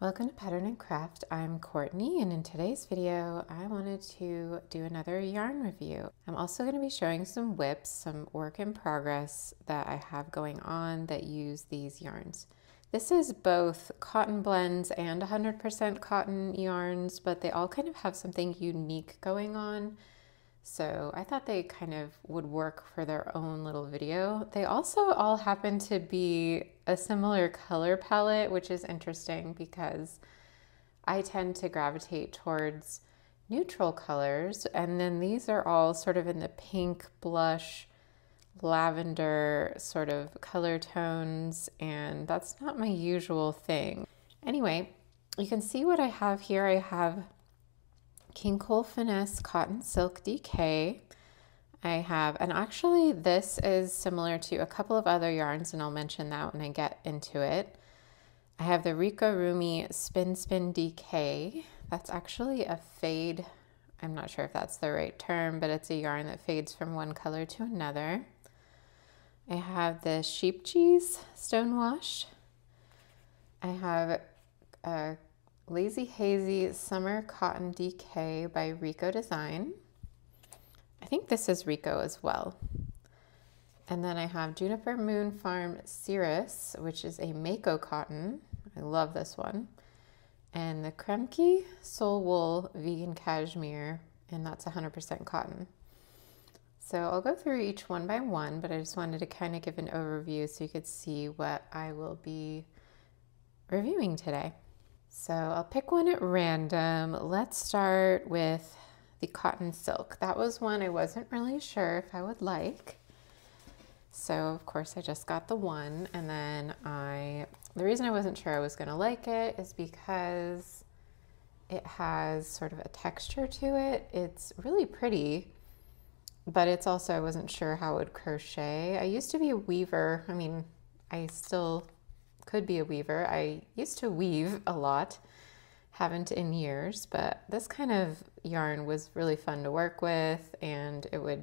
Welcome to Pattern and Craft. I'm Courtney, and in today's video I wanted to do another yarn review. I'm also going to be showing some whips, some work in progress that I have going on that use these yarns. This is both cotton blends and 100% cotton yarns, but they all kind of have something unique going on. So I thought they kind of would work for their own little video. They also all happen to be a similar color palette, which is interesting because I tend to gravitate towards neutral colors. And then these are all sort of in the pink, blush, lavender sort of color tones. And that's not my usual thing. Anyway, you can see what I have here. I have King Cole Finesse Cotton Silk DK. I have, and actually this is similar to a couple of other yarns, and I'll mention that when I get into it. I have the Ricorumi Spin Spin DK. That's actually a fade. I'm not sure if that's the right term, but it's a yarn that fades from one color to another. I have the Scheepjes Stone Washed. I have a Lazy Hazy Summer Cotton DK by Rico Design. I think this is Rico as well. And then I have Juniper Moon Farm Cirrus, which is a Mako cotton. I love this one. And the Kremke Soul Wool Vegan Cashmere, and that's 100% cotton. So I'll go through each one by one, but I just wanted to kind of give an overview so you could see what I will be reviewing today. So I'll pick one at random. Let's start with the cotton silk. That was one I wasn't really sure if I would like. So of course I just got the one, and then the reason I wasn't sure I was gonna like it is because it has sort of a texture to it. It's really pretty, but it's also, I wasn't sure how it would crochet. I used to be a weaver. I mean, I still could be a weaver. I used to weave a lot, haven't in years, but this kind of yarn was really fun to work with, and it would,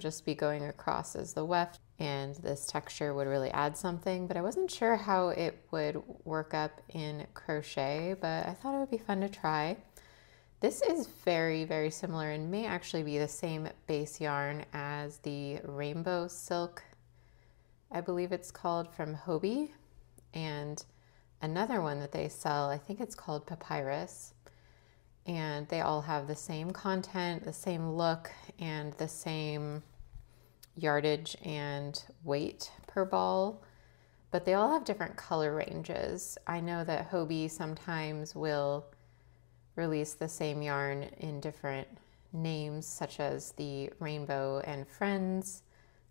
just be going across as the weft, and this texture would really add something, but I wasn't sure how it would work up in crochet, but I thought it would be fun to try. This is very, very similar and may actually be the same base yarn as the Rainbow Silk, I believe it's called, from Hobie. And another one that they sell, I think it's called Papyrus, and they all have the same content, the same look, and the same yardage and weight per ball, but they all have different color ranges. I know that Hobie sometimes will release the same yarn in different names, such as the Rainbow and Friends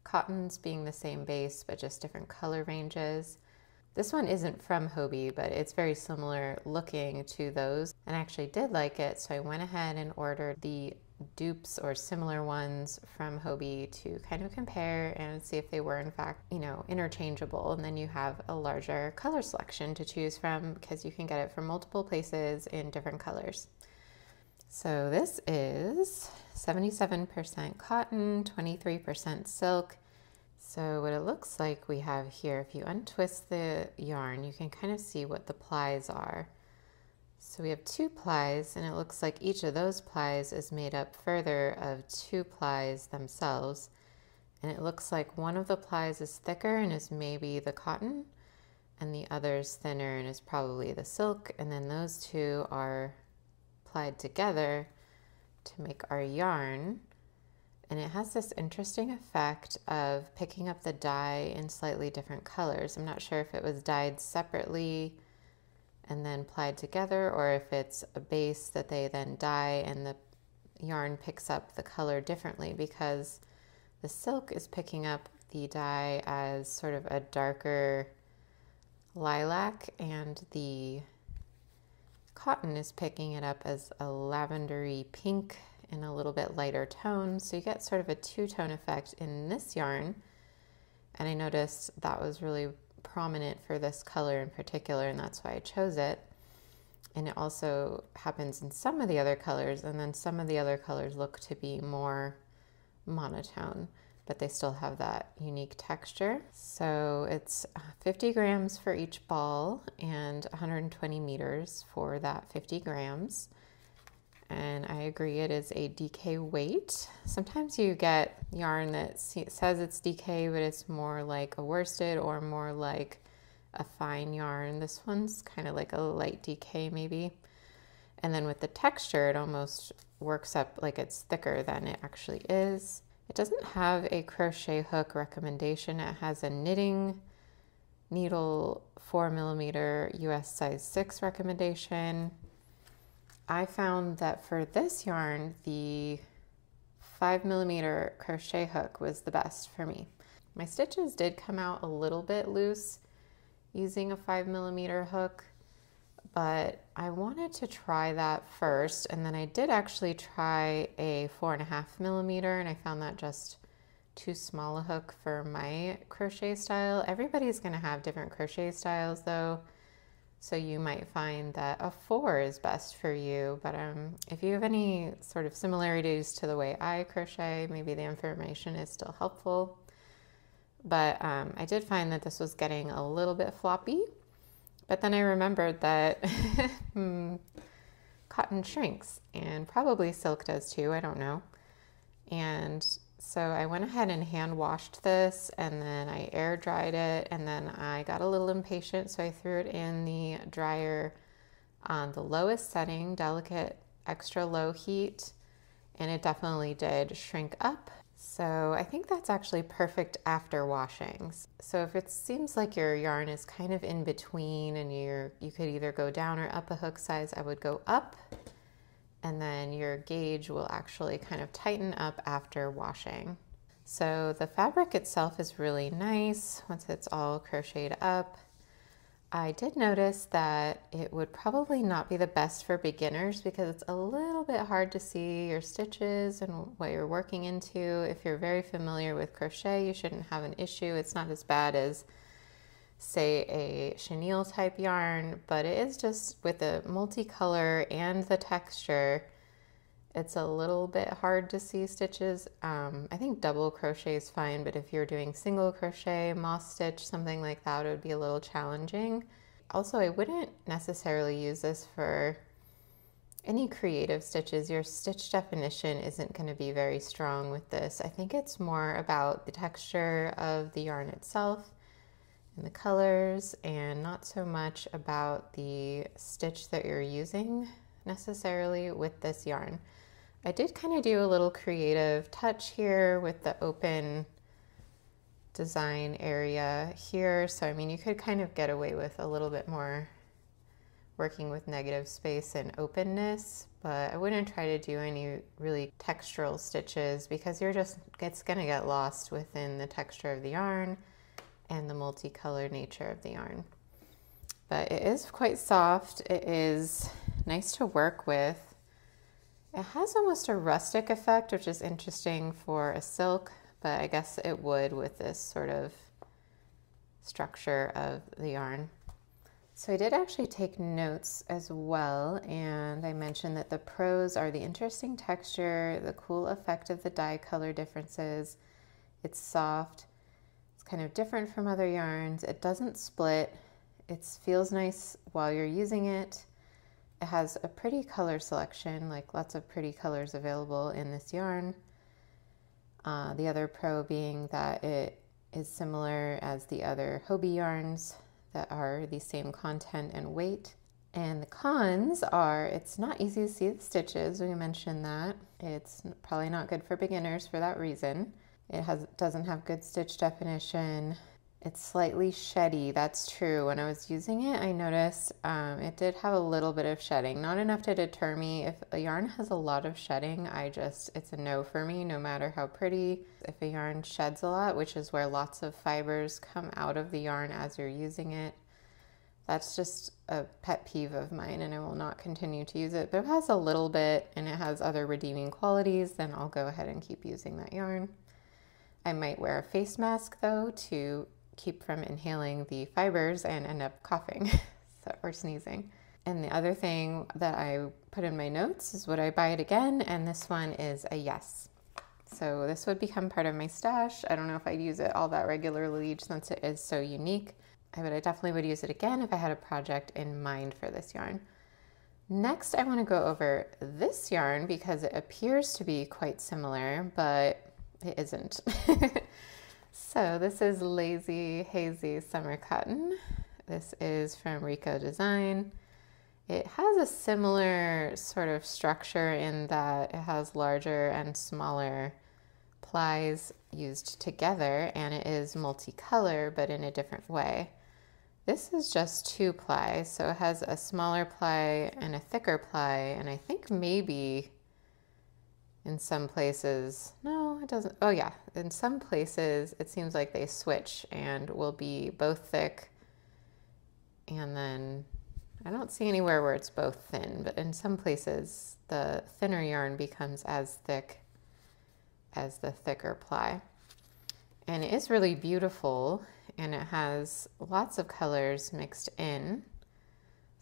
cottons being the same base but just different color ranges. This one isn't from Hobie, but it's very similar looking to those, and I actually did like it, so I went ahead and ordered the dupes or similar ones from Hobie to kind of compare and see if they were in fact, interchangeable. And then you have a larger color selection to choose from because you can get it from multiple places in different colors. So this is 77% cotton, 23% silk. So what it looks like we have here, if you untwist the yarn, you can kind of see what the plies are. So we have 2 plies, and it looks like each of those plies is made up further of 2 plies themselves. And it looks like one of the plies is thicker and is maybe the cotton, and the other is thinner and is probably the silk. And then those 2 are plied together to make our yarn. And it has this interesting effect of picking up the dye in slightly different colors. I'm not sure if it was dyed separately and then plied together, or if it's a base that they then dye and the yarn picks up the color differently, because the silk is picking up the dye as sort of a darker lilac, and the cotton is picking it up as a lavendery pink in a little bit lighter tone. So you get sort of a 2-tone effect in this yarn, and I noticed that was really prominent for this color in particular, and that's why I chose it. And it also happens in some of the other colors, and then some of the other colors look to be more monotone. but they still have that unique texture. So it's 50 grams for each ball and 120 meters for that 50 grams. And I agree, it is a DK weight. Sometimes you get yarn that says it's DK, but it's more like a worsted or more like a fine yarn. This one's kind of like a light DK maybe. And then with the texture, it almost works up like it's thicker than it actually is. It doesn't have a crochet hook recommendation. It has a knitting needle 4mm US size 6 recommendation. I found that for this yarn, the 5mm crochet hook was the best for me. My stitches did come out a little bit loose using a 5mm hook, but I wanted to try that first, and then I did actually try a 4.5mm, and I found that just too small a hook for my crochet style. Everybody's gonna have different crochet styles though, so you might find that a 4 is best for you, but if you have any sort of similarities to the way I crochet, maybe the information is still helpful. But I did find that this was getting a little bit floppy, but then I remembered that cotton shrinks, and probably silk does too, I don't know. And so I went ahead and hand washed this, and then I air dried it, and then I got a little impatient, so I threw it in the dryer on the lowest setting, delicate, extra low heat, and it definitely did shrink up. So I think that's actually perfect after washing. So if it seems like your yarn is kind of in between and you could either go down or up a hook size, I would go up, and then your gauge will actually kind of tighten up after washing. So the fabric itself is really nice once it's all crocheted up. I did notice that it would probably not be the best for beginners because it's a little bit hard to see your stitches and what you're working into. If you're very familiar with crochet, you shouldn't have an issue. It's not as bad as, say, a chenille type yarn, but it is just with the multicolor and the texture, it's a little bit hard to see stitches. I think double crochet is fine, but if you're doing single crochet, moss stitch, something like that, it would be a little challenging. Also, I wouldn't necessarily use this for any creative stitches. Your stitch definition isn't going to be very strong with this. I think it's more about the texture of the yarn itself and the colors, and not so much about the stitch that you're using necessarily with this yarn. I did kind of do a little creative touch here with the open design area here. So, I mean, you could kind of get away with a little bit more working with negative space and openness, but I wouldn't try to do any really textural stitches because it's gonna get lost within the texture of the yarn and the multicolored nature of the yarn. But it is quite soft. It is nice to work with. It has almost a rustic effect, which is interesting for a silk, but I guess it would with this sort of structure of the yarn. So I did actually take notes as well, and I mentioned that the pros are the interesting texture, the cool effect of the dye color differences. It's soft, it's kind of different from other yarns, it doesn't split, it feels nice while you're using it. It has a pretty color selection, like lots of pretty colors available in this yarn. The other pro being that it is similar as the other Hobie yarns that are the same content and weight. And the cons are it's not easy to see the stitches. We mentioned that. It's probably not good for beginners for that reason. It doesn't have good stitch definition. It's slightly sheddy, that's true. When I was using it, I noticed it did have a little bit of shedding. Not enough to deter me. If a yarn has a lot of shedding, it's a no for me, no matter how pretty. If a yarn sheds a lot, which is where lots of fibers come out of the yarn as you're using it, that's just a pet peeve of mine, and I will not continue to use it. But if it has a little bit and it has other redeeming qualities, then I'll go ahead and keep using that yarn. I might wear a face mask though to keep from inhaling the fibers and end up coughing or sneezing. And the other thing that I put in my notes is would I buy it again? And this one is a yes. so this would become part of my stash. I don't know if I'd use it all that regularly since it is so unique. I definitely would use it again if I had a project in mind for this yarn. Next, I want to go over this yarn because it appears to be quite similar, but it isn't. So this is Lazy Hazy Summer Cotton. This is from Rico Design. It has a similar sort of structure in that it has larger and smaller plies used together, and it is multicolor but in a different way. This is just 2 ply, so it has a smaller ply and a thicker ply, and I think maybe in some places, no, it doesn't. Oh yeah, in some places it seems like they switch and will be both thick, and then I don't see anywhere where it's both thin, but in some places the thinner yarn becomes as thick as the thicker ply. And it is really beautiful, and it has lots of colors mixed in.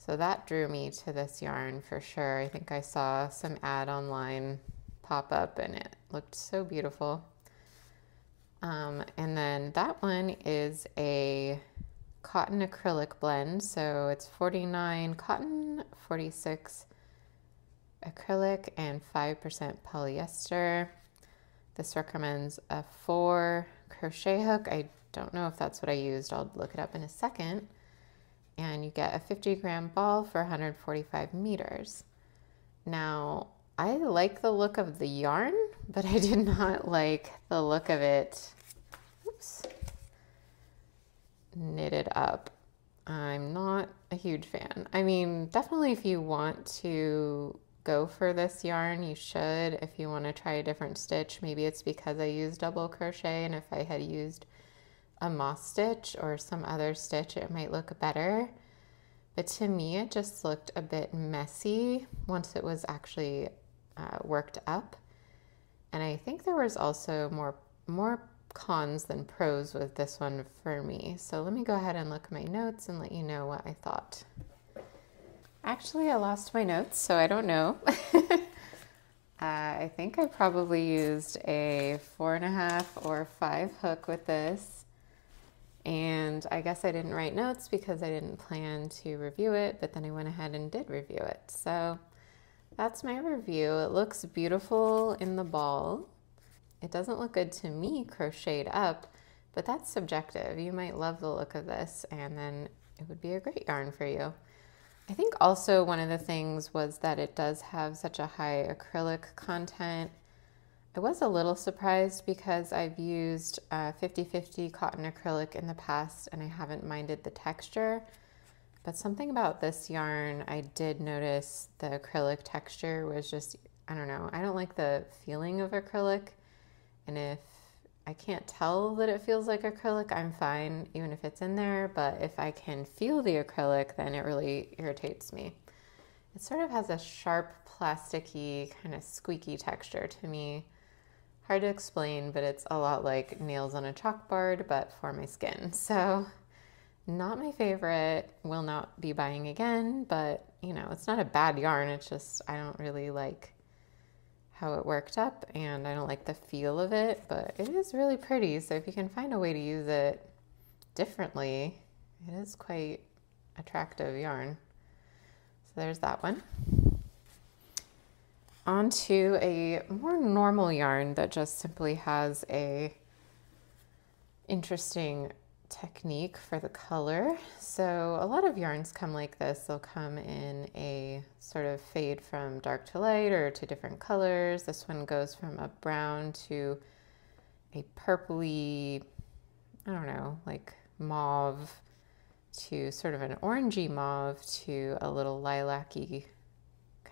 So that drew me to this yarn for sure. I think I saw some ad online pop up and it looked so beautiful. And then that one is a cotton acrylic blend. So it's 49 cotton, 46 acrylic, and 5% polyester. This recommends a 4 crochet hook. I don't know if that's what I used. I'll look it up in a second. And you get a 50-gram ball for 145 meters. Now, I like the look of the yarn, but I did not like the look of it, oops, knitted up. I'm not a huge fan. I mean, definitely if you want to go for this yarn, you should. If you want to try a different stitch, maybe it's because I used double crochet, and if I had used a moss stitch or some other stitch, it might look better. But to me, it just looked a bit messy once it was actually worked up. And I think there was also more cons than pros with this one for me. So let me go ahead and look at my notes and let you know what I thought. Actually, I lost my notes, so I don't know. I think I probably used a 4.5 or 5 hook with this. And I guess I didn't write notes because I didn't plan to review it, but then I went ahead and did review it. So that's my review. It looks beautiful in the ball. It doesn't look good to me crocheted up, but that's subjective. You might love the look of this, and then it would be a great yarn for you. I think also one of the things was that it does have such a high acrylic content. I was a little surprised because I've used 50-50 cotton acrylic in the past and I haven't minded the texture, but something about this yarn, I did notice the acrylic texture was just, I don't know, I don't like the feeling of acrylic, and if I can't tell that it feels like acrylic, I'm fine even if it's in there, but if I can feel the acrylic, then it really irritates me. It sort of has a sharp, plasticky, kind of squeaky texture to me. Hard to explain, but it's a lot like nails on a chalkboard, but for my skin. So not my favorite, will not be buying again, but you know, it's not a bad yarn. It's just, I don't really like how it worked up and I don't like the feel of it, but it is really pretty. So if you can find a way to use it differently, it is quite attractive yarn. So there's that one. On to a more normal yarn that just simply has a interesting technique for the color. So a lot of yarns come like this. They'll come in a sort of fade from dark to light or to different colors. This one goes from a brown to a purpley, I don't know, like mauve, to sort of an orangey mauve, to a little lilac-y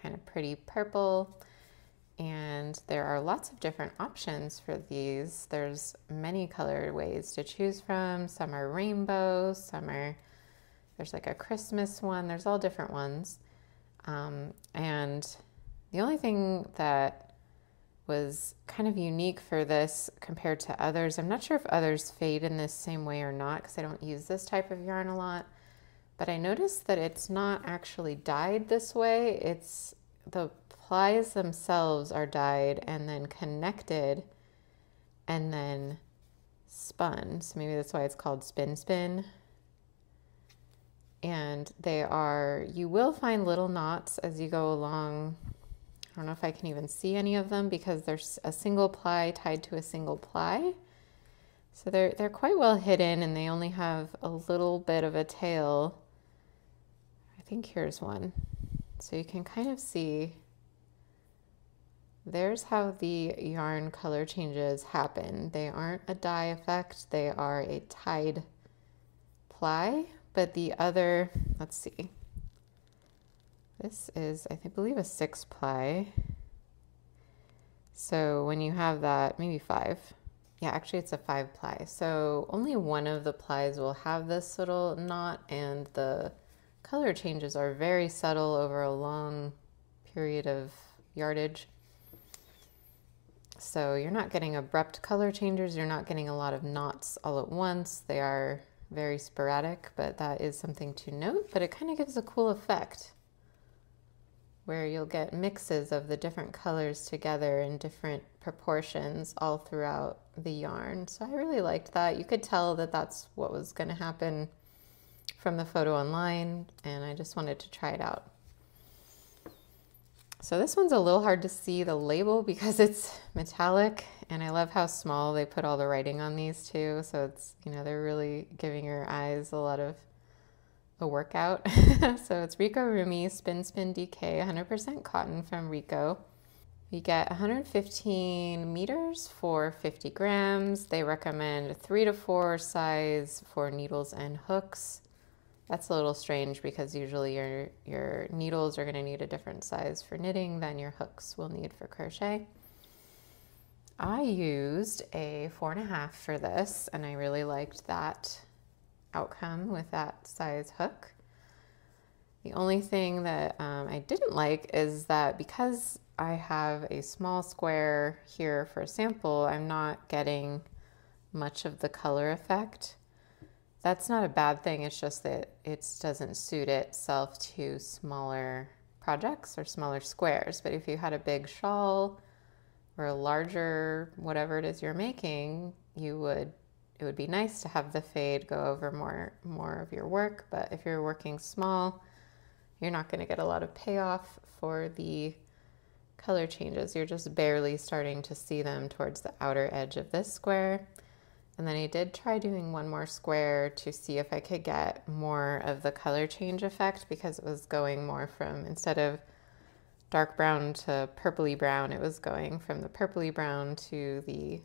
kind of pretty purple. And there are lots of different options for these. There's many colorways to choose from. Some are rainbow, there's like a Christmas one, there's all different ones. And the only thing that was kind of unique for this compared to others, I'm not sure if others fade in this same way or not because I don't use this type of yarn a lot, but I noticed that it's not actually dyed this way. It's the plies themselves are dyed and then connected and then spun. So maybe that's why it's called Spin Spin. And they are, you will find little knots as you go along. I don't know if I can even see any of them because there's a single ply tied to a single ply. So they're quite well hidden, and they only have a little bit of a tail. I think here's one. So you can kind of see, there's how the yarn color changes happen. They aren't a dye effect, they are a tied ply. But the other, let's see, this is, I believe, a 6 ply. So when you have that, maybe 5. Yeah, actually it's a 5 ply. So only one of the plies will have this little knot, and the color changes are very subtle over a long period of yardage. So you're not getting abrupt color changes. You're not getting a lot of knots all at once. They are very sporadic, but that is something to note. But it kind of gives a cool effect where you'll get mixes of the different colors together in different proportions all throughout the yarn. So I really liked that. You could tell that that's what was going to happen from the photo online, and I just wanted to try it out. So this one's a little hard to see the label because it's metallic, and I love how small they put all the writing on these too. So it's, you know, they're really giving your eyes a lot of a workout. So it's Ricorumi Spin Spin DK, 100% cotton from Rico. You get 115 meters for 50 grams. They recommend 3 to 4 size for needles and hooks. That's a little strange because usually your needles are going to need a different size for knitting than your hooks will need for crochet. I used a 4.5 for this, and I really liked that outcome with that size hook. The only thing that I didn't like is that because I have a small square here for a sample, I'm not getting much of the color effect. That's not a bad thing, it's just that it doesn't suit itself to smaller projects or smaller squares. But if you had a big shawl or a larger whatever it is you're making, it would be nice to have the fade go over more of your work. But if you're working small, you're not going to get a lot of payoff for the color changes. You're just barely starting to see them towards the outer edge of this square. And then I did try doing one more square to see if I could get more of the color change effect, because it was going more from, instead of dark brown to purpley brown, it was going from the purpley brown to the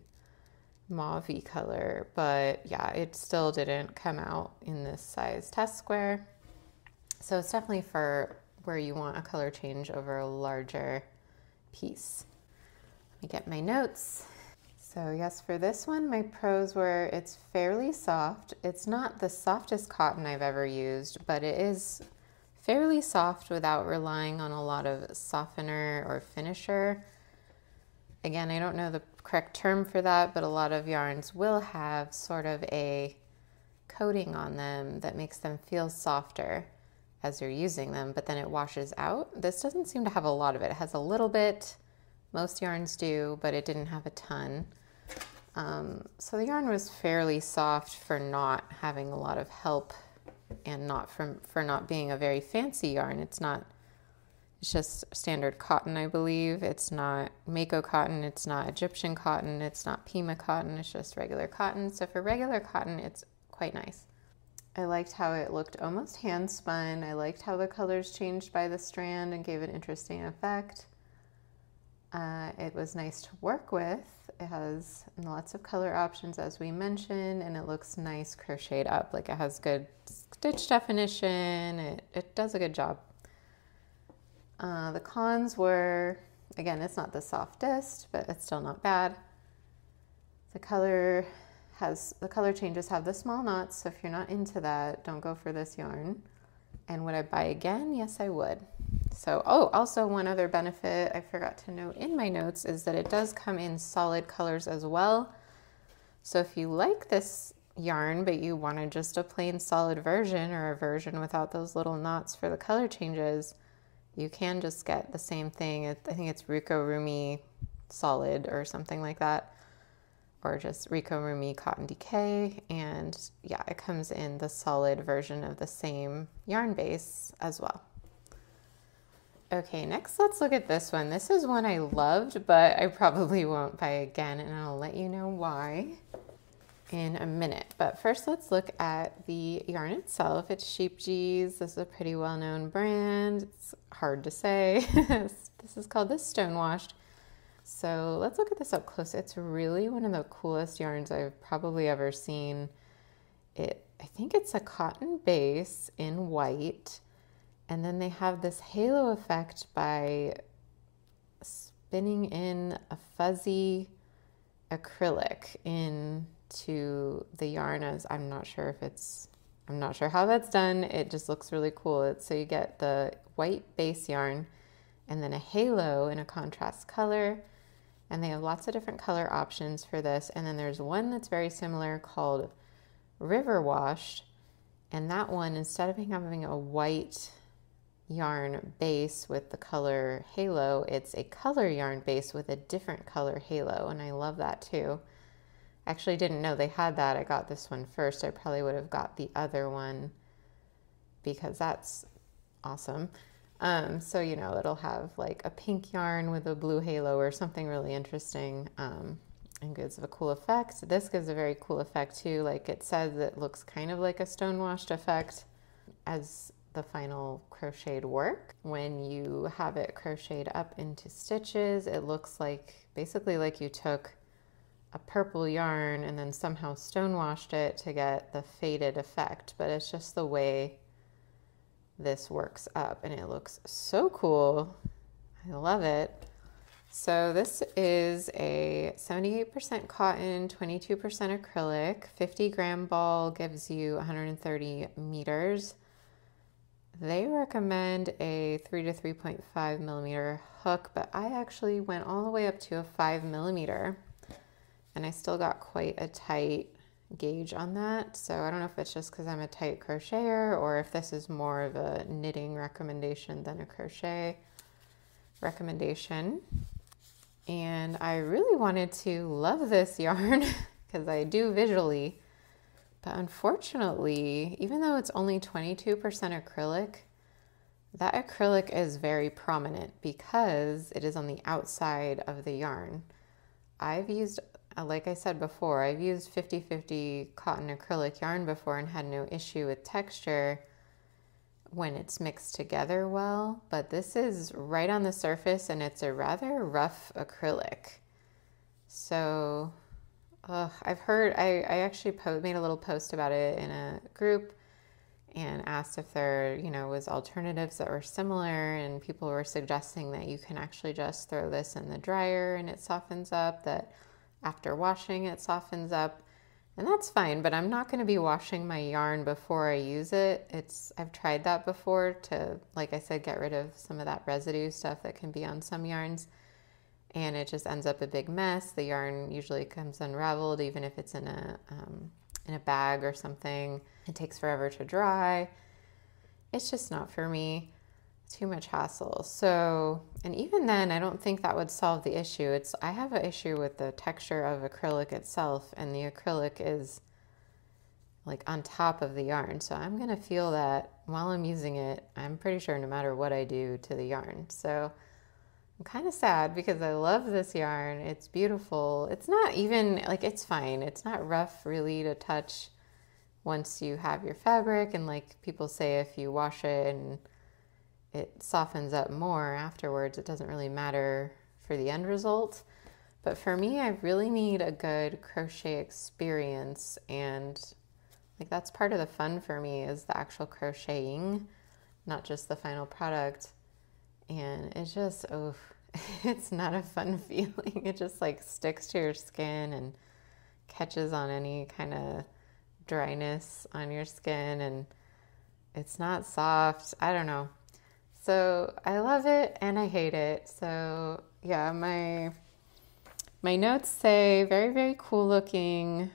mauve-y color. But yeah, it still didn't come out in this size test square. So it's definitely for where you want a color change over a larger piece. Let me get my notes. So yes, for this one, my pros were it's fairly soft. It's not the softest cotton I've ever used, but it is fairly soft without relying on a lot of softener or finisher. Again, I don't know the correct term for that, but a lot of yarns will have sort of a coating on them that makes them feel softer as you're using them, but then it washes out. This doesn't seem to have a lot of it. It has a little bit, most yarns do, but it didn't have a ton. So the yarn was fairly soft for not having a lot of help, and for not being a very fancy yarn. It's just standard cotton, I believe. It's not Mako cotton, it's not Egyptian cotton, it's not Pima cotton, it's just regular cotton. So for regular cotton, it's quite nice. I liked how it looked almost hand spun. I liked how the colors changed by the strand and gave an interesting effect. It was nice to work with. It has lots of color options, as we mentioned, and it looks nice crocheted up. Like, it has good stitch definition. It does a good job. The cons were, again, it's not the softest, but it's still not bad. The color changes have the small knots, so if you're not into that, don't go for this yarn. And would I buy again? Yes, I would. So, also one other benefit I forgot to note in my notes is that it does come in solid colors as well. So if you like this yarn, but you wanted just a plain solid version, or a version without those little knots for the color changes, you can just get the same thing. I think it's Ricorumi solid or something like that. or just Ricorumi Cotton DK. And yeah, it comes in the solid version of the same yarn base as well. Okay, next let's look at this one. This is one I loved, but I probably won't buy again, and I'll let you know why in a minute. But first let's look at the yarn itself. It's Sheepjes. This is a pretty well-known brand. It's hard to say. This is called the Stone Washed. So let's look at this up close. It's really one of the coolest yarns I've probably ever seen. I think it's a cotton base in white, and then they have this halo effect by spinning in a fuzzy acrylic into the yarn. As I'm not sure how that's done. It just looks really cool. So you get the white base yarn and then a halo in a contrast color. And they have lots of different color options for this. And then there's one that's very similar called River Washed. And that one, instead of having a white yarn base with the color halo, it's a color yarn base with a different color halo. And I love that too. Actually didn't know they had that. I got this one first. I probably would have got the other one because that's awesome. So, you know, it'll have like a pink yarn with a blue halo or something really interesting, and gives a cool effect. This gives a very cool effect too. Like it says, it looks kind of like a stone washed effect as the final crocheted work. When you have it crocheted up into stitches, it looks like basically like you took a purple yarn and then somehow stone washed it to get the faded effect, but it's just the way this works up, and it looks so cool. I love it. So this is a 78% cotton, 22% acrylic, 50-gram ball gives you 130 meters. They recommend a 3 to 3.5 millimeter hook, but I actually went all the way up to a 5 millimeter, and I still got quite a tight gauge on that. So I don't know if it's just because I'm a tight crocheter or if this is more of a knitting recommendation than a crochet recommendation. And I really wanted to love this yarn because I do visually, but unfortunately, even though it's only 22% acrylic, that acrylic is very prominent because it is on the outside of the yarn. I've used, like I said before, I've used 50-50 cotton acrylic yarn before and had no issue with texture when it's mixed together well, but this is right on the surface and it's a rather rough acrylic. So I've heard, I actually made a little post about it in a group and asked if there, was alternatives that were similar, and people were suggesting that you can actually just throw this in the dryer and it softens up, that after washing it softens up, and that's fine, but I'm not going to be washing my yarn before I use it. I've tried that before to, like I said, get rid of some of that residue stuff that can be on some yarns, and it just ends up a big mess. The yarn usually comes unraveled, even if it's in a bag or something. It takes forever to dry. It's just not for me. Too much hassle. So, and even then, I don't think that would solve the issue. I have an issue with the texture of acrylic itself, and the acrylic is like on top of the yarn. So I'm going to feel that while I'm using it, I'm pretty sure, no matter what I do to the yarn. So I'm kind of sad because I love this yarn. It's beautiful. It's not even like, it's fine. It's not rough really to touch once you have your fabric. And like people say, if you wash it and it softens up more afterwards, it doesn't really matter for the end result. But for me, I really need a good crochet experience, and like that's part of the fun for me, is the actual crocheting, not just the final product. And it's just, it's not a fun feeling. It just like sticks to your skin and catches on any kind of dryness on your skin, and it's not soft. I don't know. So I love it and I hate it. So yeah, my notes say very, very cool looking.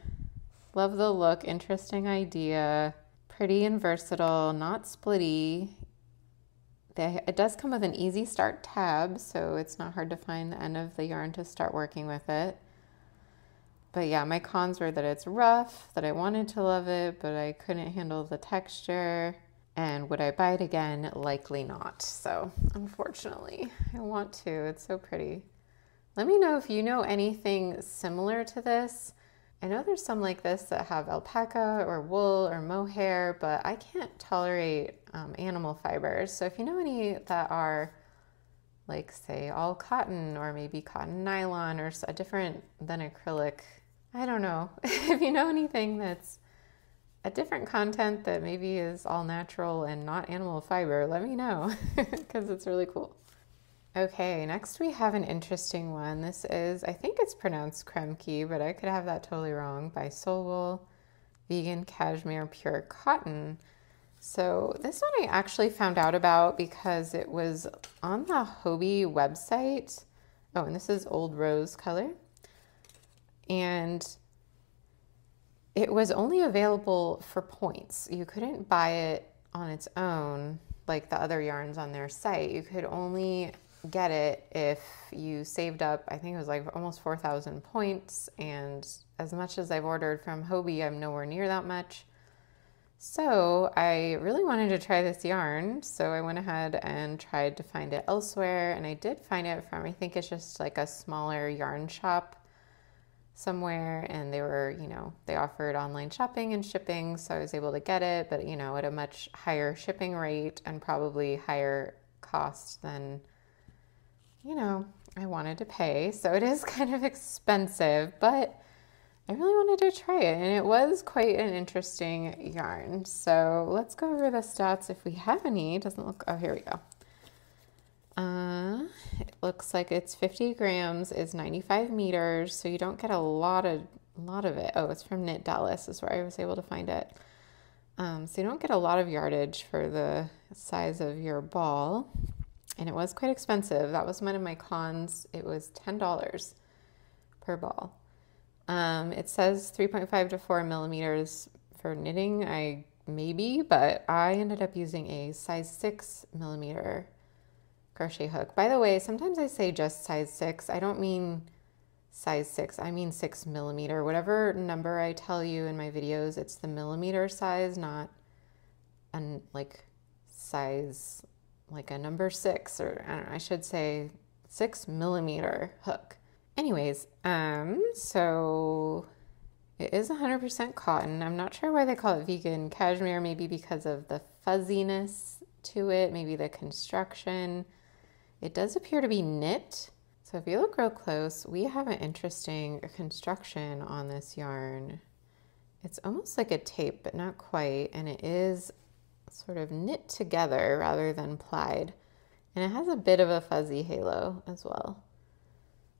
Love the look. Interesting idea. Pretty and versatile, not splitty. It does come with an easy start tab, so it's not hard to find the end of the yarn to start working with it. But yeah, my cons were that it's rough, that I wanted to love it, but I couldn't handle the texture. And would I buy it again? Likely not. So unfortunately, I want to. It's so pretty. Let me know if you know anything similar to this. I know there's some like this that have alpaca or wool or mohair, but I can't tolerate animal fibers. So if you know any that are like, say, all cotton or maybe cotton nylon or a different than acrylic, I don't know. If you know anything that's a different content that maybe is all natural and not animal fiber, let me know because it's really cool. Okay, next we have an interesting one. This is, I think it's pronounced Kremke, but I could have that totally wrong, by Soulwool Vegan Cashmere Pure Cotton. So this one I actually found out about because it was on the Hobie website. Oh, and this is Old Rose color. And it was only available for points. You couldn't buy it on its own like the other yarns on their site. You could only get it if you saved up, I think it was like almost 4,000 points, and as much as I've ordered from Hobie, I'm nowhere near that much. So I really wanted to try this yarn, so I went ahead and tried to find it elsewhere, and I did find it from, I think it's just like a smaller yarn shop somewhere, and they were, you know, they offered online shopping and shipping, so I was able to get it, but you know, at a much higher shipping rate and probably higher cost than, you know, I wanted to pay. So it is kind of expensive, but I really wanted to try it, and it was quite an interesting yarn. So let's go over the stats if we have any. It doesn't look, oh, here we go. It looks like it's 50 grams is 95 meters, so you don't get a lot of it. Oh, it's from Knit Dallas is where I was able to find it. So you don't get a lot of yardage for the size of your ball, and it was quite expensive. That was one of my cons. It was $10 per ball. It says 3.5 to 4 millimeters for knitting, but I ended up using a size 6 millimeter crochet hook. By the way, sometimes I say just size 6. I don't mean size 6. I mean 6 millimeter. Whatever number I tell you in my videos, it's the millimeter size, not like size like a number 6, or I don't know, I should say 6 millimeter hook. Anyways, so it is 100% cotton. I'm not sure why they call it vegan cashmere, maybe because of the fuzziness to it, maybe the construction. It does appear to be knit. So if you look real close, we have an interesting construction on this yarn. It's almost like a tape, but not quite, and it is sort of knit together rather than plied. And it has a bit of a fuzzy halo as well.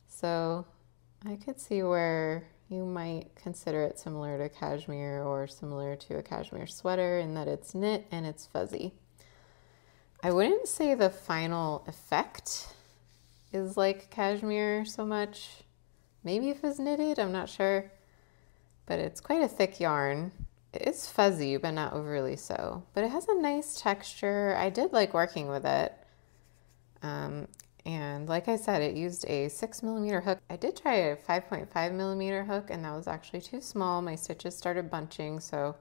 So I could see where you might consider it similar to cashmere or similar to a cashmere sweater in that it's knit and it's fuzzy. I wouldn't say the final effect is like cashmere so much. Maybe if it's knitted, I'm not sure. But it's quite a thick yarn. It is fuzzy, but not overly so. But it has a nice texture. I did like working with it. And like I said, it used a 6 millimeter hook. I did try a 5.5 millimeter hook, and that was actually too small. My stitches started bunching, so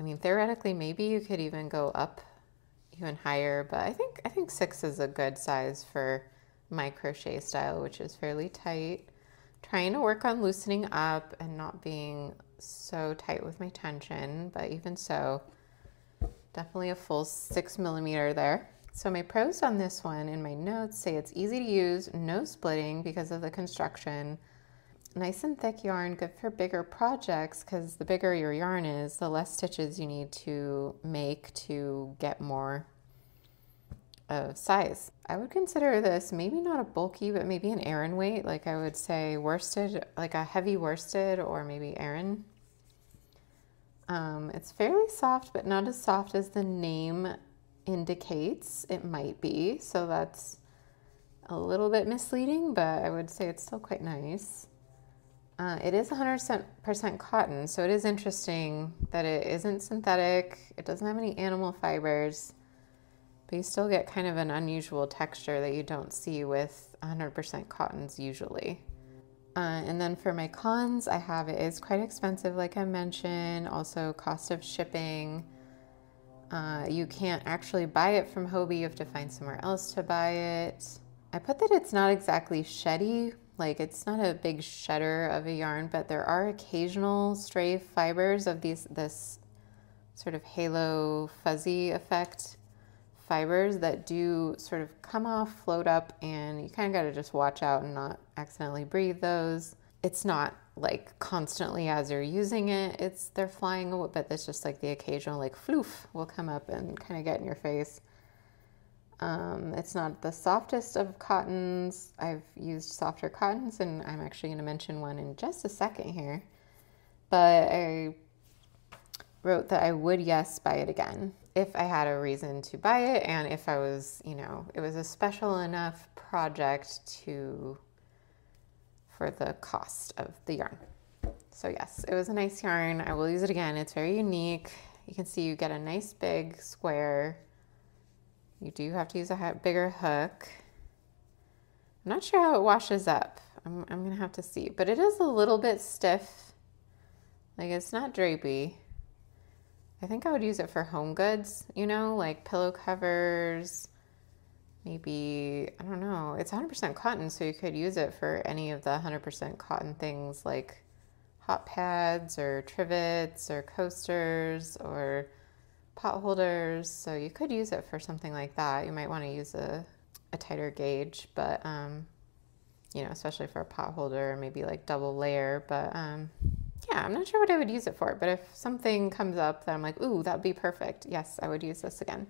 I mean, theoretically, maybe you could even go up even higher, but I think 6 is a good size for my crochet style, which is fairly tight. Trying to work on loosening up and not being so tight with my tension, but even so, definitely a full 6 millimeter there. So my pros on this one in my notes say it's easy to use, no splitting because of the construction, nice and thick yarn, good for bigger projects because the bigger your yarn is, the less stitches you need to make to get more of size. I would consider this maybe not a bulky, but maybe an Aran weight. Like I would say worsted, like a heavy worsted or maybe Aran. It's fairly soft, but not as soft as the name indicates it might be. So that's a little bit misleading, but I would say it's still quite nice. It is 100% cotton, so it is interesting that it isn't synthetic. It doesn't have any animal fibers, but you still get kind of an unusual texture that you don't see with 100% cottons usually. And then for my cons, I have it is quite expensive, like I mentioned. Also, cost of shipping. You can't actually buy it from Hobie. You have to find somewhere else to buy it. I put that it's not exactly sheddy. Like, it's not a big shedder of a yarn, but there are occasional stray fibers of this sort of halo fuzzy effect fibers that do sort of come off, float up, and you kind of got to just watch out and not accidentally breathe those. It's not like constantly as you're using it, they're flying away, but it's just like the occasional like floof will come up and kind of get in your face. It's not the softest of cottons. I've used softer cottons, and I'm actually going to mention one in just a second here. But I wrote that I would, yes, buy it again if I had a reason to buy it, and if I was, it was a special enough project for the cost of the yarn. So yes, it was a nice yarn. I will use it again. It's very unique. You can see you get a nice big square. You do have to use a bigger hook. I'm not sure how it washes up. I'm gonna have to see, but it is a little bit stiff. Like, it's not drapey. I think I would use it for home goods, like pillow covers, maybe, I don't know. It's 100% cotton, so you could use it for any of the 100% cotton things like hot pads or trivets or coasters or pot holders. So you could use it for something like that. You might want to use a tighter gauge, but, especially for a pot holder, or maybe like double layer, but, yeah, I'm not sure what I would use it for, but if something comes up that I'm like, ooh, that'd be perfect, yes, I would use this again.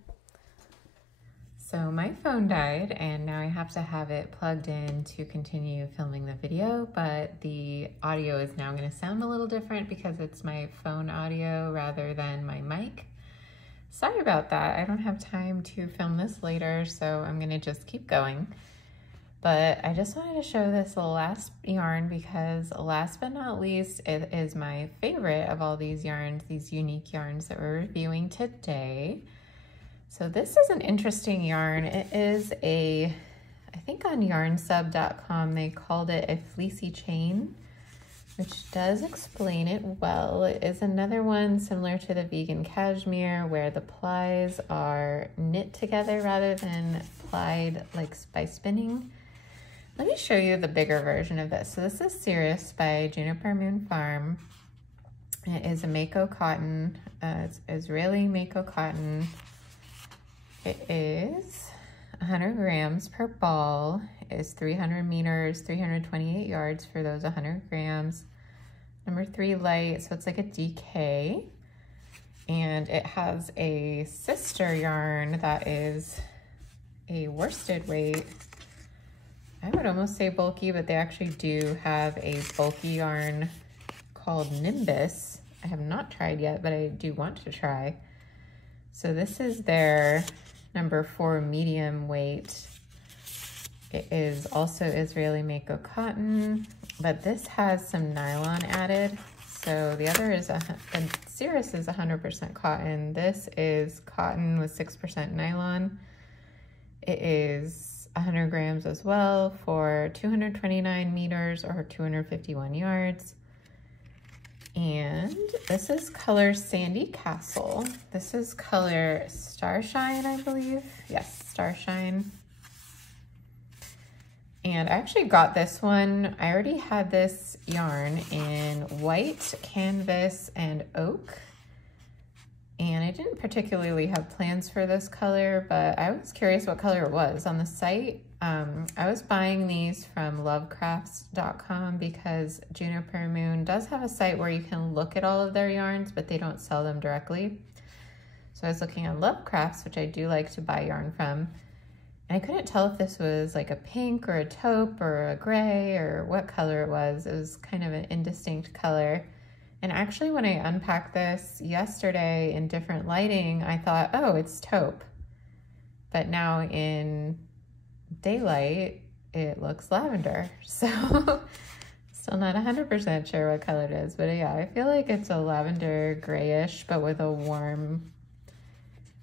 So my phone died, and now I have to have it plugged in to continue filming the video, but the audio is now going to sound a little different because it's my phone audio rather than my mic. Sorry about that. I don't have time to film this later, so I'm going to just keep going. But I just wanted to show this last yarn because last but not least, it is my favorite of all these yarns, these unique yarns that we're reviewing today. So this is an interesting yarn. It is I think on yarnsub.com they called it a fleecy chain, which does explain it well. It is another one similar to the vegan cashmere where the plies are knit together rather than plied like by spinning. Let me show you the bigger version of this. So this is Cirrus by Juniper Moon Farm. It is a Mako cotton. It's Israeli Mako cotton. It is 100 grams per ball. It is 300 meters, 328 yards for those 100 grams. Number 3 light, so it's like a DK. And it has a sister yarn that is a worsted weight. I would almost say bulky, but they actually do have a bulky yarn called Nimbus. I have not tried yet, but I do want to try. So this is their number 4 medium weight. It is also Israeli Mako cotton, but this has some nylon added. So the other is, Cirrus is 100% cotton. This is cotton with 6% nylon. It is 100 grams as well for 229 meters or 251 yards. And this is color Sandy Castle. This is color Starshine, I believe. Yes, Starshine. And I actually got this one. I already had this yarn in white, canvas, and oak. And I didn't particularly have plans for this color, but I was curious what color it was. On the site, I was buying these from lovecrafts.com because Juniper Moon does have a site where you can look at all of their yarns, but they don't sell them directly. So I was looking on Lovecrafts, which I do like to buy yarn from, and I couldn't tell if this was like a pink or a taupe or a gray or what color it was. It was kind of an indistinct color. And actually when I unpacked this yesterday in different lighting, I thought, oh, it's taupe. But now in daylight, it looks lavender. So still not 100% sure what color it is, but yeah, I feel like it's a lavender grayish, but with a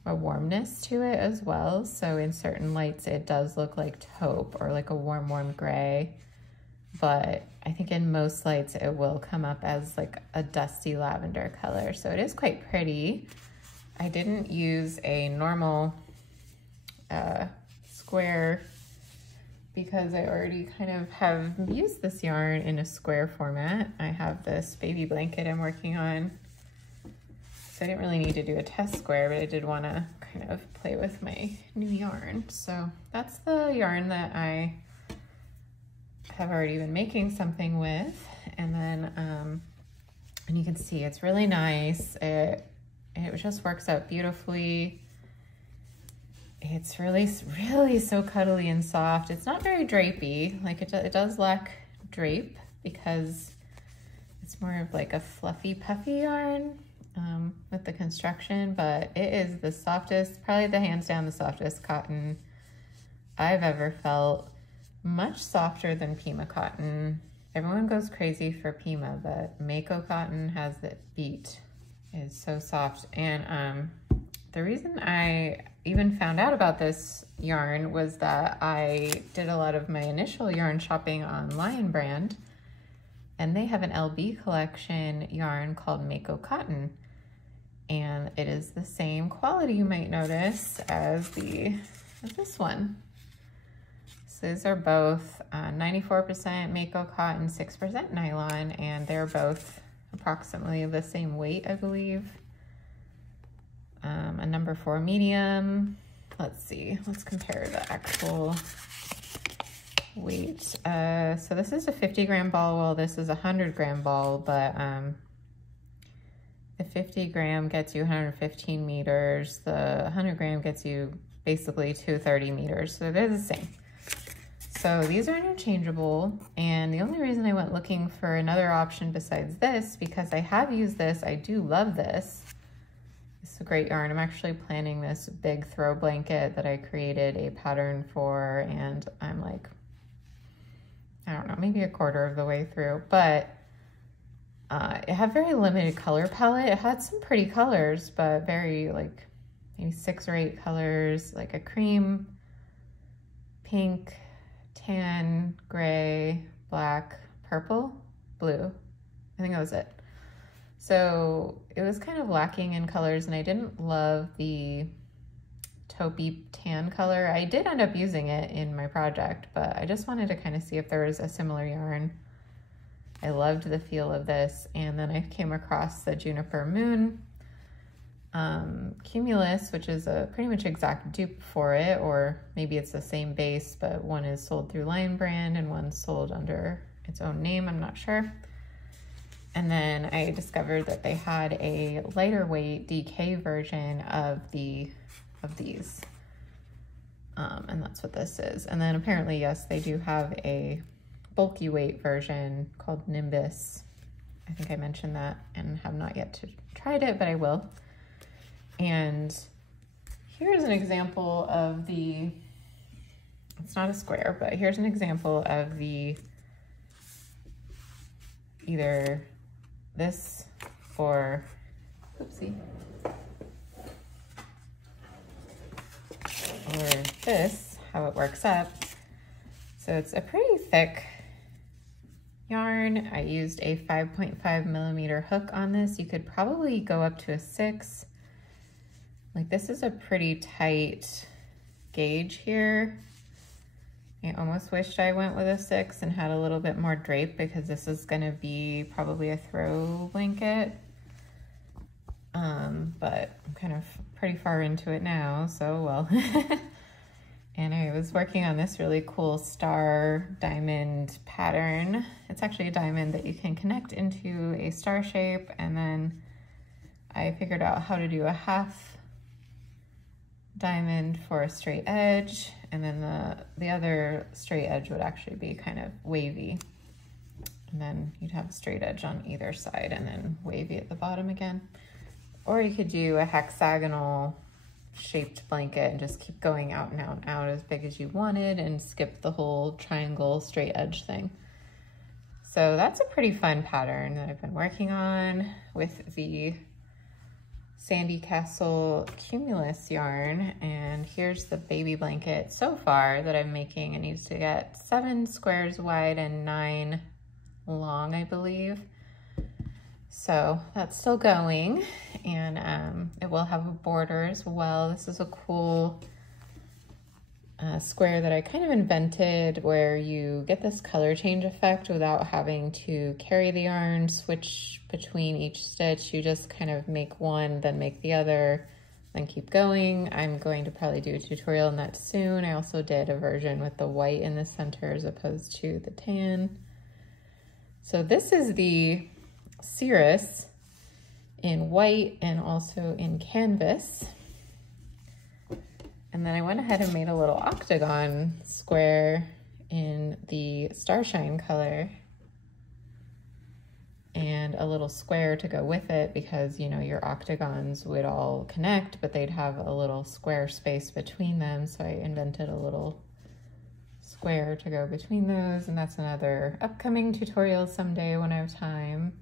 warmness to it as well. So in certain lights, it does look like taupe or like a warm gray. but I think in most lights it will come up as like a dusty lavender color. So it is quite pretty. I didn't use a normal square because I already kind of have used this yarn in a square format. I have this baby blanket I'm working on. So I didn't really need to do a test square, but I did want to kind of play with my new yarn. So that's the yarn that I have already been making something with. And then, and you can see it's really nice. It just works out beautifully. It's really so cuddly and soft. It's not very drapey. Like it does lack drape because it's more of like a fluffy, puffy yarn with the construction, but it is the softest, probably the hands down the softest cotton I've ever felt. Much softer than Pima cotton. Everyone goes crazy for Pima, but Mako cotton has it beat. It's so soft. And the reason I even found out about this yarn was that I did a lot of my initial yarn shopping on Lion Brand, and they have an LB collection yarn called Mako cotton, and it is the same quality, you might notice, as this one. So these are both 94% Mako cotton, 6% nylon, and they're both approximately the same weight, I believe. A number 4 medium. Let's see, let's compare the actual weight. So this is a 50-gram ball, while this is a 100-gram ball, but the 50-gram gets you 115 meters. The 100-gram gets you basically 230 meters, so they're the same. So these are interchangeable, and the only reason I went looking for another option besides this, because I have used this, I do love this. It's a great yarn. I'm actually planning this big throw blanket that I created a pattern for, and I'm like, I don't know, maybe a quarter of the way through, but it had very limited color palette. It had some pretty colors, but very like maybe 6 or 8 colors, like a cream, pink, tan, gray, black, purple, blue. I think that was it. So it was kind of lacking in colors, and I didn't love the taupey tan color. I did end up using it in my project, but I just wanted to kind of see if there was a similar yarn. I loved the feel of this, and then I came across the Juniper Moon Cumulus, which is a pretty much exact dupe for it, or maybe it's the same base, but one is sold through Lion Brand and one's sold under its own name, I'm not sure. And then I discovered that they had a lighter weight DK version of these. And that's what this is. And then apparently, yes, they do have a bulky weight version called Nimbus. I think I mentioned that and have not yet tried it, but I will. And here's an example of it's not a square, but here's an example of either this or, oopsie, or this, how it works up. So it's a pretty thick yarn. I used a 5.5 millimeter hook on this. You could probably go up to a 6. Like, this is a pretty tight gauge here. I almost wished I went with a 6 and had a little bit more drape, because this is gonna be probably a throw blanket. But I'm kind of pretty far into it now, so well. And I was working on this really cool star diamond pattern. It's actually a diamond that you can connect into a star shape, and then I figured out how to do a half diamond for a straight edge, and then the other straight edge would actually be kind of wavy, and then you'd have a straight edge on either side and then wavy at the bottom again. Or you could do a hexagonal shaped blanket and just keep going out and out and out as big as you wanted and skip the whole triangle straight edge thing. So that's a pretty fun pattern that I've been working on with the Sandy Castle Cumulus yarn, and here's the baby blanket so far that I'm making. It needs to get 7 squares wide and 9 long, I believe. So that's still going, and it will have a border as well. This is a cool square that I kind of invented where you get this color change effect without having to carry the yarn, switch between each stitch. You just kind of make one, then make the other, then keep going. I'm going to probably do a tutorial on that soon. I also did a version with the white in the center as opposed to the tan. So this is the Cirrus in white and also in canvas. And then I went ahead and made a little octagon square in the Starshine color and a little square to go with it because, you know, your octagons would all connect, but they'd have a little square space between them. So I invented a little square to go between those, and that's another upcoming tutorial someday when I have time.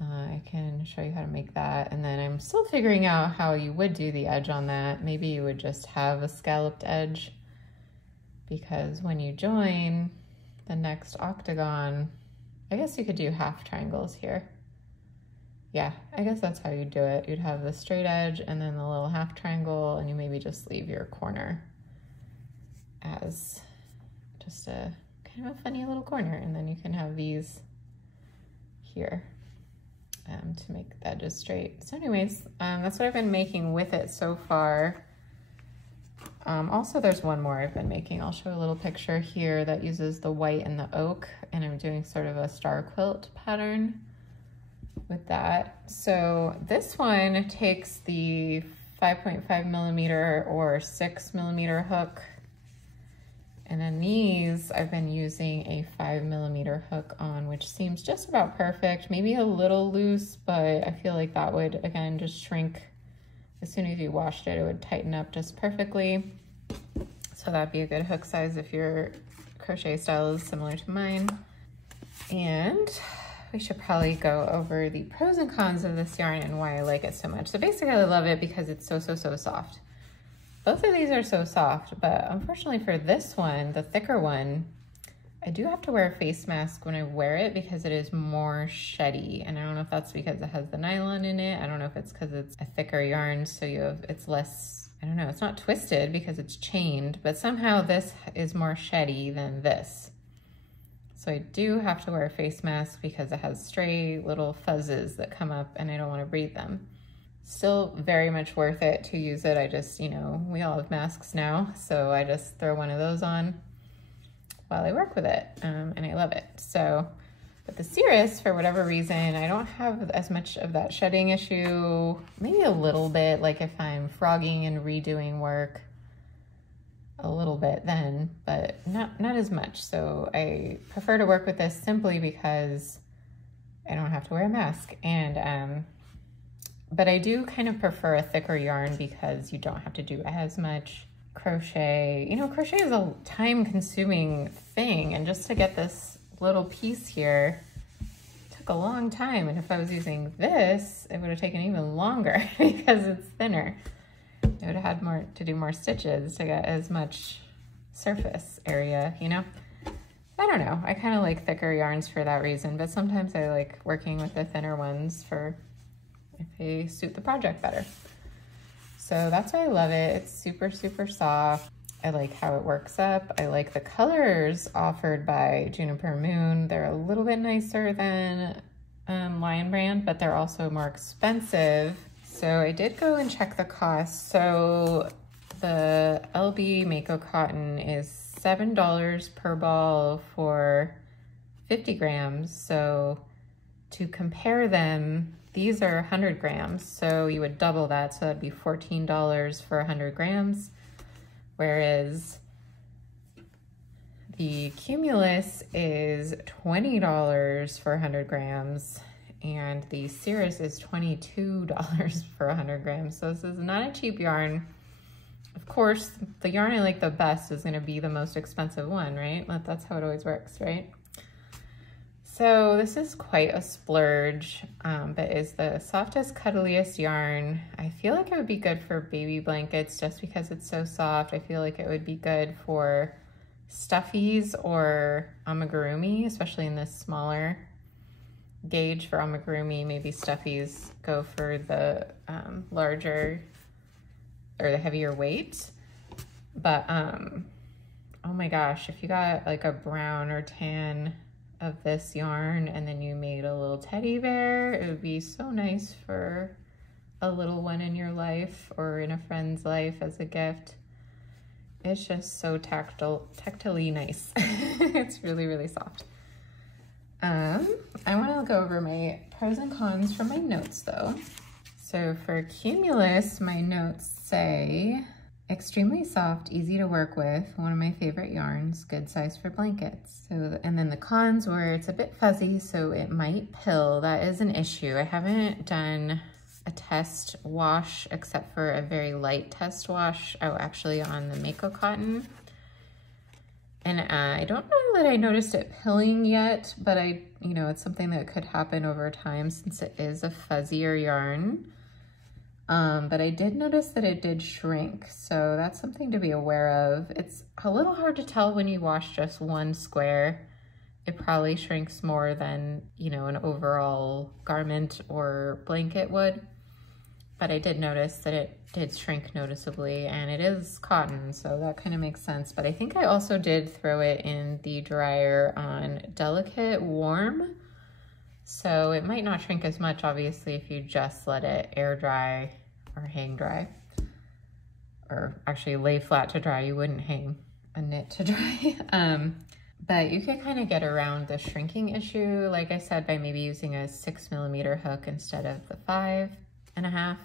I can show you how to make that, and then I'm still figuring out how you would do the edge on that. Maybe you would just have a scalloped edge, because when you join the next octagon, I guess you could do half triangles here. Yeah, I guess that's how you do it. You'd have the straight edge and then the little half triangle, and you maybe just leave your corner as just a kind of a funny little corner, and then you can have these here. To make the edges straight. So anyways, that's what I've been making with it so far. Also, there's one more I've been making. I'll show a little picture here that uses the white and the oak, and I'm doing sort of a star quilt pattern with that. So this one takes the 5.5 millimeter or 6 millimeter hook, and then these I've been using a 5 millimeter hook on, which seems just about perfect. Maybe a little loose, but I feel like that would, again, just shrink. As soon as you washed it, it would tighten up just perfectly. So that'd be a good hook size if your crochet style is similar to mine. And we should probably go over the pros and cons of this yarn and why I like it so much. So basically I love it because it's so soft. Both of these are so soft, but unfortunately for this one, the thicker one, I do have to wear a face mask when I wear it because it is more sheddy. And I don't know if that's because it has the nylon in it. I don't know if it's because it's a thicker yarn, so it's less, I don't know, it's not twisted because it's chained, but somehow this is more sheddy than this. So I do have to wear a face mask because it has stray little fuzzes that come up and I don't want to breathe them. Still very much worth it to use it. I just, you know, we all have masks now, so I just throw one of those on while I work with it, and I love it. So, but the Cirrus, for whatever reason, I don't have as much of that shedding issue, maybe a little bit, like if I'm frogging and redoing work, a little bit then, but not as much. So I prefer to work with this simply because I don't have to wear a mask, and but I do kind of prefer a thicker yarn because you don't have to do as much crochet. You know, crochet is a time-consuming thing, and just to get this little piece here took a long time. And if I was using this, it would have taken even longer because it's thinner. I would have had to do more stitches to get as much surface area, you know? I don't know. I kind of like thicker yarns for that reason, but sometimes I like working with the thinner ones for if they suit the project better. So that's why I love it. It's super soft. I like how it works up. I like the colors offered by Juniper Moon. They're a little bit nicer than Lion Brand, but they're also more expensive. So I did go and check the cost. So the LB Mako cotton is $7 per ball for 50 grams. So to compare them, these are 100 grams, so you would double that, so that'd be $14 for 100 grams, whereas the Cumulus is $20 for 100 grams, and the Cirrus is $22 for 100 grams, so this is not a cheap yarn. Of course, the yarn I like the best is gonna be the most expensive one, right? That's how it always works, right? So this is quite a splurge, but is the softest, cuddliest yarn. I feel like it would be good for baby blankets just because it's so soft. I feel like it would be good for stuffies or amigurumi, especially in this smaller gauge for amigurumi. Maybe stuffies go for the larger or the heavier weight. But oh my gosh, if you got like a brown or tan of this yarn and then you made a little teddy bear, it would be so nice for a little one in your life or in a friend's life as a gift. It's just so tactily nice. It's really, really soft. I want to go over my pros and cons for my notes though. So for Cumulus, my notes say, extremely soft, easy to work with, one of my favorite yarns, good size for blankets. So, and then the cons were it's a bit fuzzy, so it might pill. That is an issue. I haven't done a test wash except for a very light test wash, actually on the Mako cotton. And I don't know that I noticed it pilling yet, but it's something that could happen over time since it is a fuzzier yarn. But I did notice that it did shrink, so that's something to be aware of. It's a little hard to tell when you wash just one square. It probably shrinks more than, an overall garment or blanket would. But I did notice that it did shrink noticeably, and it is cotton, so that kind of makes sense. But I think I also did throw it in the dryer on delicate warm. So it might not shrink as much, obviously, if you just let it air dry or hang dry. Or actually lay flat to dry. You wouldn't hang a knit to dry. But you could kind of get around the shrinking issue, like I said, by maybe using a 6mm hook instead of the 5.5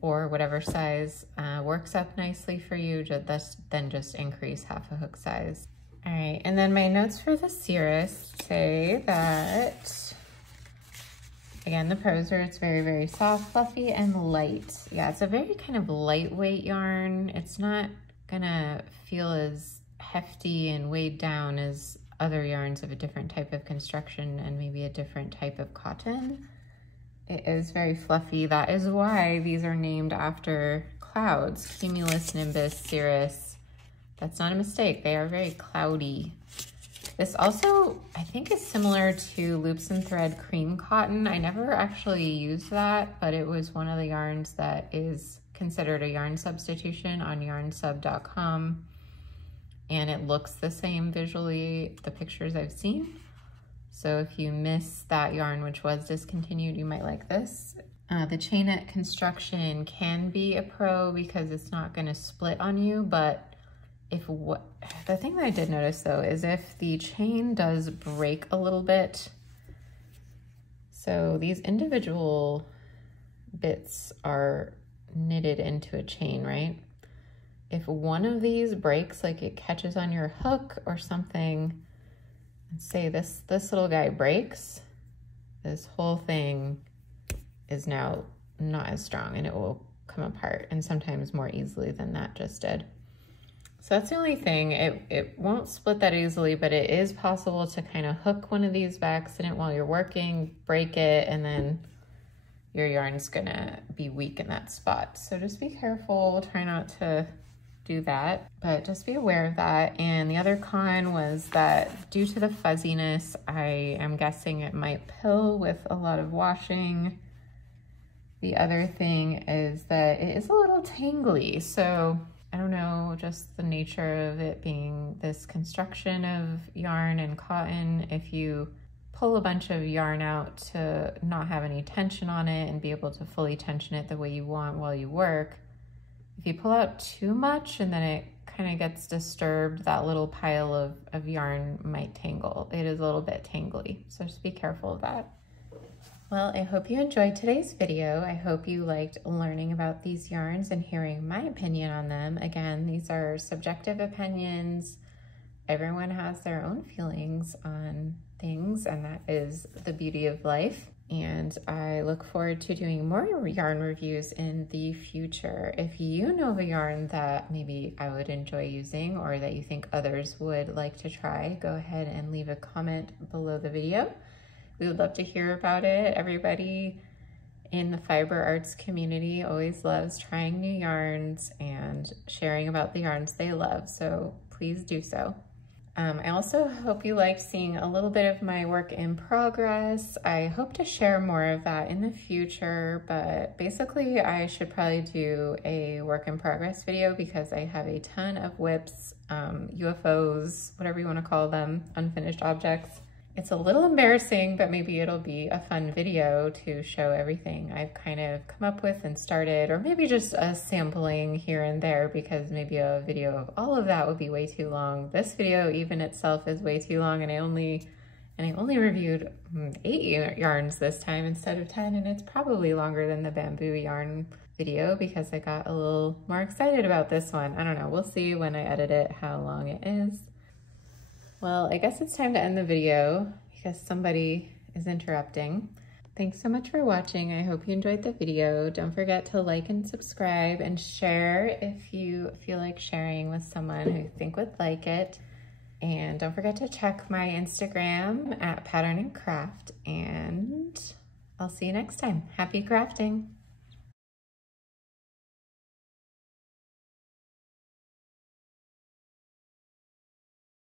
or whatever size works up nicely for you. Then just increase half a hook size. All right, and then my notes for the Cirrus say that, again, the pros are it's very, very soft, fluffy, and light. Yeah, it's a very kind of lightweight yarn. It's not gonna feel as hefty and weighed down as other yarns of a different type of construction and maybe a different type of cotton. It is very fluffy. That is why these are named after clouds, Cumulus, Nimbus, Cirrus. That's not a mistake. They are very cloudy. This also, I think, is similar to Loops and Thread cream cotton. I never actually used that, but it was one of the yarns that is considered a yarn substitution on yarnsub.com. And it looks the same visually, the pictures I've seen. So if you miss that yarn, which was discontinued, you might like this. The chainette construction can be a pro because it's not gonna split on you, but the thing that I did notice though is if the chain does break a little bit, so these individual bits are knitted into a chain, right? If one of these breaks, like it catches on your hook or something, and say this little guy breaks, this whole thing is now not as strong and it will come apart, and sometimes more easily than that just did. So that's the only thing. It won't split that easily, but it is possible to kind of hook one of these by accident while you're working, break it, and then your yarn's gonna be weak in that spot. So just be careful, try not to do that, but just be aware of that. And the other con was that due to the fuzziness, I am guessing it might pill with a lot of washing. The other thing is that it is a little tangly. So I don't know, just the nature of it being this construction of yarn and cotton, if you pull a bunch of yarn out to not have any tension on it and be able to fully tension it the way you want while you work, if you pull out too much and then it kind of gets disturbed, that little pile of yarn might tangle. It is a little bit tangly, so just be careful of that. Well, I hope you enjoyed today's video. I hope you liked learning about these yarns and hearing my opinion on them. Again, these are subjective opinions. Everyone has their own feelings on things, and that is the beauty of life. and I look forward to doing more yarn reviews in the future. If you know of a yarn that maybe I would enjoy using or that you think others would like to try, go ahead and leave a comment below the video. We would love to hear about it. Everybody in the fiber arts community always loves trying new yarns and sharing about the yarns they love, so please do so. I also hope you liked seeing a little bit of my work in progress. I hope to share more of that in the future, but basically I should probably do a work in progress video because I have a ton of whips, UFOs, whatever you want to call them, unfinished objects. It's a little embarrassing, but maybe it'll be a fun video to show everything I've kind of come up with and started, or maybe just a sampling here and there, because maybe a video of all of that would be way too long. This video even itself is way too long, and I only reviewed 8 yarns this time instead of 10, and it's probably longer than the bamboo yarn video because I got a little more excited about this one. I don't know, we'll see when I edit it how long it is. Well, I guess it's time to end the video because somebody is interrupting. Thanks so much for watching. I hope you enjoyed the video. Don't forget to like and subscribe and share if you feel like sharing with someone who you think would like it. And don't forget to check my Instagram at Pattern and Craft, and I'll see you next time. Happy crafting.